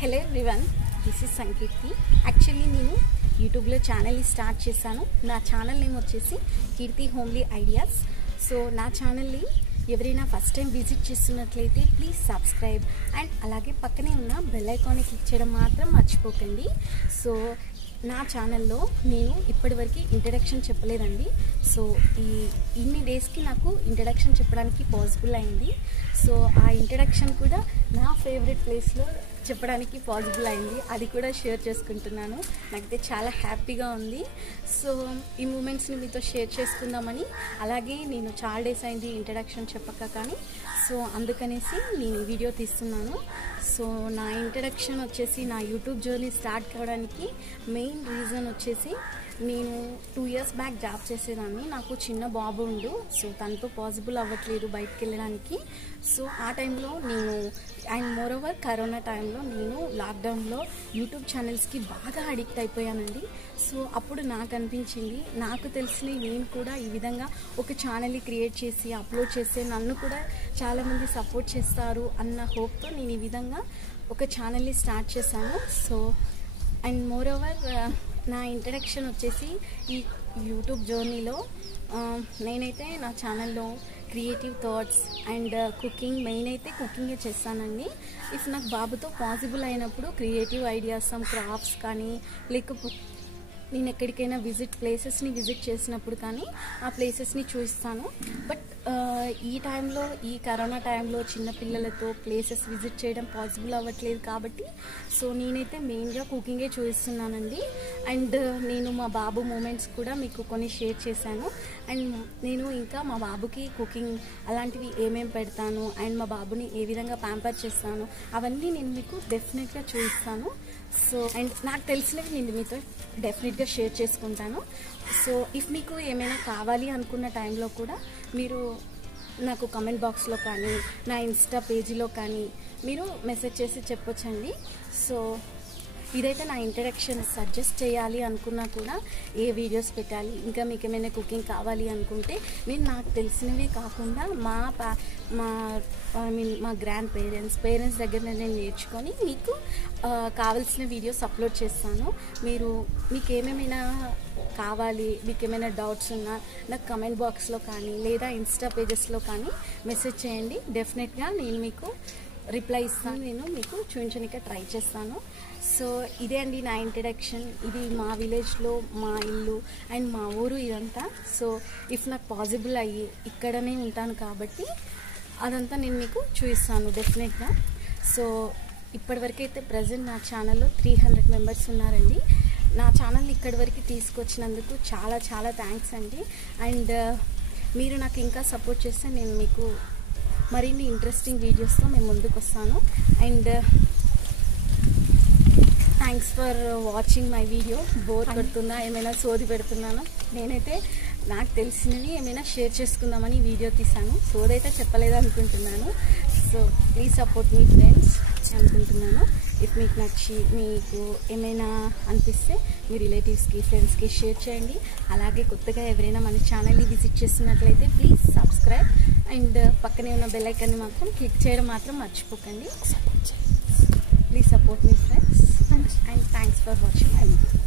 Hello everyone, this is Sankeerthi. Actually నేను యూట్యూబ్లో ఛానల్ని స్టార్ట్ చేశాను. నా ఛానల్ నేమ్ వచ్చేసి కీర్తి హోమ్లీ ఐడియాస్. సో నా ఛానల్ని ఎవరైనా ఫస్ట్ టైం విజిట్ చేస్తున్నట్లయితే ప్లీజ్ సబ్స్క్రైబ్ అండ్ అలాగే పక్కనే ఉన్న బెల్ ఐకాన్ని క్లిక్ చేయడం మాత్రం మర్చిపోకండి. సో నా ఛానల్లో నేను ఇప్పటివరకు ఇంట్రడక్షన్ చెప్పలేదండి. సో ఇన్ని డేస్కి నాకు ఇంట్రడక్షన్ చెప్పడానికి పాసిబుల్ అయింది. సో ఆ ఇంట్రడక్షన్ కూడా నా ఫేవరెట్ ప్లేస్లో చెప్పడానికి పాసిబుల్ అయింది. అది కూడా షేర్ చేసుకుంటున్నాను. నాకైతే చాలా హ్యాపీగా ఉంది. సో ఈ మూమెంట్స్ని మీతో షేర్ చేసుకుందామని, అలాగే నేను చాలా డేస్ అయింది ఇంట్రడక్షన్ చెప్పక కానీ, సో అందుకనేసి నేను వీడియో తీస్తున్నాను. సో నా ఇంట్రడక్షన్ వచ్చేసి నా యూట్యూబ్ జర్నీ స్టార్ట్ కావడానికి మెయిన్ రీజన్ వచ్చేసి నేను 2 years బ్యాక్ జాబ్ చేసేదాన్ని. నాకు చిన్న బాబు ఉండు. సో తనతో పాసిబుల్ అవ్వట్లేదు బయటకు వెళ్ళడానికి. సో ఆ టైంలో నేను అండ్ మోర్ ఓవర్ కరోనా టైంలో నేను లాక్డౌన్లో యూట్యూబ్ ఛానల్స్కి బాగా అడిక్ట్ అయిపోయానండి. సో అప్పుడు నాకు అనిపించింది, నాకు తెలిసిన నేను కూడా ఈ విధంగా ఒక ఛానల్ని క్రియేట్ చేసి అప్లోడ్ చేస్తే నన్ను కూడా చాలామంది సపోర్ట్ చేస్తారు అన్న హోప్తో నేను ఈ విధంగా ఒక ఛానల్ని స్టార్ట్ చేశాను. సో అండ్ మోర్ ఓవర్ నా ఇంట్రడక్షన్ వచ్చేసి ఈ యూట్యూబ్ జర్నీలో నేనైతే నా ఛానల్లో creative thoughts and cooking, main అయితే కుకింగే చేస్తానండి. ఇఫ్ నాకు బాబుతో పాసిబుల్ అయినప్పుడు క్రియేటివ్ ఐడియాస్, సమ్ క్రాఫ్ట్స్ కానీ, లేకపోతే నేను ఎక్కడికైనా ప్లేసెస్ని విజిట్ చేసినప్పుడు కానీ ఆ ప్లేసెస్ని చూస్తాను. బట్ ఈ టైంలో, ఈ కరోనా టైంలో చిన్నపిల్లలతో ప్లేసెస్ విజిట్ చేయడం పాసిబుల్ అవ్వట్లేదు కాబట్టి సో నేనైతే మెయిన్గా కుకింగే చూపిస్తున్నానండి. అండ్ నేను మా బాబు మూమెంట్స్ కూడా మీకు కొన్ని షేర్ చేశాను. అండ్ నేను ఇంకా మా బాబుకి కుకింగ్ అలాంటివి ఏమేమి పెడతాను అండ్ మా బాబుని ఏ విధంగా ప్యాంపర్ చేస్తాను అవన్నీ నేను మీకు డెఫినెట్గా చూపిస్తాను. సో అండ్ నాకు తెలిసినవి నేను మీతో డెఫినెట్గా షేర్ చేసుకుంటాను. సో ఇఫ్ మీకు ఏమైనా కావాలి అనుకున్న టైంలో కూడా మీరు నాకు కమెంట్ బాక్స్లో కానీ నా ఇన్స్టా పేజీలో కానీ మీరు మెసేజ్ చేసి చెప్పొచ్చండి. సో ఇదైతే నా ఇంట్రడక్షన్. సజెస్ట్ చేయాలి అనుకున్నా కూడా ఏ వీడియోస్ పెట్టాలి, ఇంకా మీకు ఏమైనా కుకింగ్ కావాలి అనుకుంటే నేను నాకు తెలిసినవి కాకుండా మా గ్రాండ్ పేరెంట్స్ దగ్గర నేను నేర్చుకొని మీకు కావాల్సిన వీడియోస్ అప్లోడ్ చేస్తాను. మీకు ఏమేమైనా కావాలి, మీకు ఏమైనా డౌట్స్ ఉన్నా నాకు కమెంట్ బాక్స్లో కానీ లేదా ఇన్స్టా పేజెస్లో కానీ మెసేజ్ చేయండి. డెఫినెట్గా నేను మీకు రిప్లై ఇస్తాను. నేను మీకు చూపించడానికి ట్రై చేస్తాను. సో ఇదే అండి నా ఇంట్రడక్షన్. ఇది మా విలేజ్లో మా ఇల్లు అండ్ మా ఊరు ఇదంతా. సో ఇఫ్ నాకు పాసిబుల్ అయ్యి ఇక్కడనే ఉంటాను కాబట్టి అదంతా నేను మీకు చూపిస్తాను డెఫినెట్గా. సో ఇప్పటివరకు అయితే ప్రజెంట్ నా ఛానల్లో 300 మెంబర్స్ ఉన్నారండి. నా ఛానల్ని ఇక్కడి వరకు తీసుకొచ్చినందుకు చాలా చాలా థ్యాంక్స్ అండి. అండ్ మీరు నాకు ఇంకా సపోర్ట్ చేస్తే నేను మీకు మరిన్ని ఇంట్రెస్టింగ్ వీడియోస్తో మేము ముందుకు వస్తాను. And thanks for watching my video. Bore కొడుతుందా, ఏమైనా సోది పెడుతున్నాను? నేనైతే నాకు తెలిసినవి ఏమైనా షేర్ చేసుకుందామని వీడియో తీసాను. సోదైతే చెప్పలేదు అనుకుంటున్నాను. So please support me friends అనుకుంటున్నాను. ఇఫ్ మీకు ఏమైనా అనిపిస్తే మీ రిలేటివ్స్కి, ఫ్రెండ్స్కి షేర్ చేయండి. అలాగే కొత్తగా ఎవరైనా మన ఛానల్ని విజిట్ చేస్తున్నట్లయితే ప్లీజ్ సబ్స్క్రైబ్ అండ్ పక్కనే ఉన్న బెల్ ఐకాన్ని మాత్రం క్లిక్ చేయడం మాత్రం మర్చిపోకండి. Please support me friends and thanks for watching my video.